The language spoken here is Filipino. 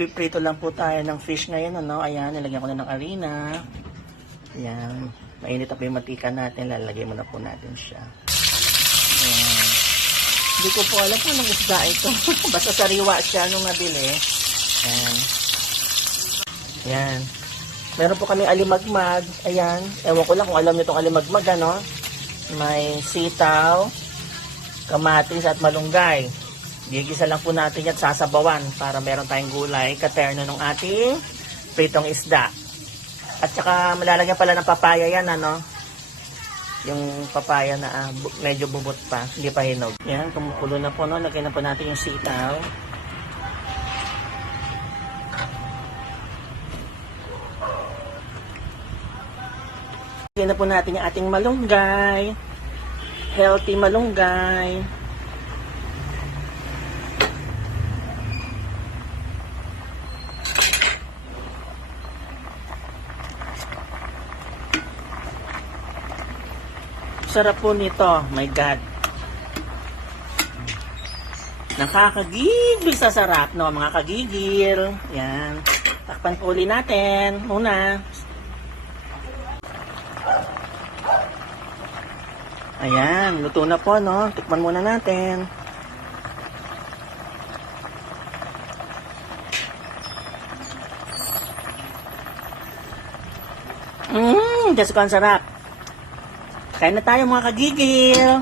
Magpiprito lang po tayo ng fish ngayon, ano? Ayan, nilagyan ko na ng harina. Ayan. Mainit na po yung mantika natin. Lalagay muna po natin siya. Ayan. Hindi ko po alam kung anong isda ito. Basta sariwa siya nung nabili. Ayan. Ayan. Meron po kami alimagmag. Ayan. Ewan ko lang kung alam nyo itong alimagmag, ano? May sitaw, kamatis at malunggay. Gigisa lang po natin yan, sasabawan para meron tayong gulay, katerno ng ating pritong isda. At saka malalagyan pala ng papaya yan, ano? Yung papaya na medyo bubot pa, hindi pa hinog. Yan, kumukulo na po, no? Lagyan na po natin yung sitaw. Lagyan na po natin yung ating malunggay. Healthy malunggay. Sarap po nito, my God. Nakakagigil sa sarap, no, mga kagigil. Yan. Takpan po uli natin muna. Ayan, luto na po, no. Tikman muna natin. Diyos ko, ang sarap. Kain na tayo mga kagigil.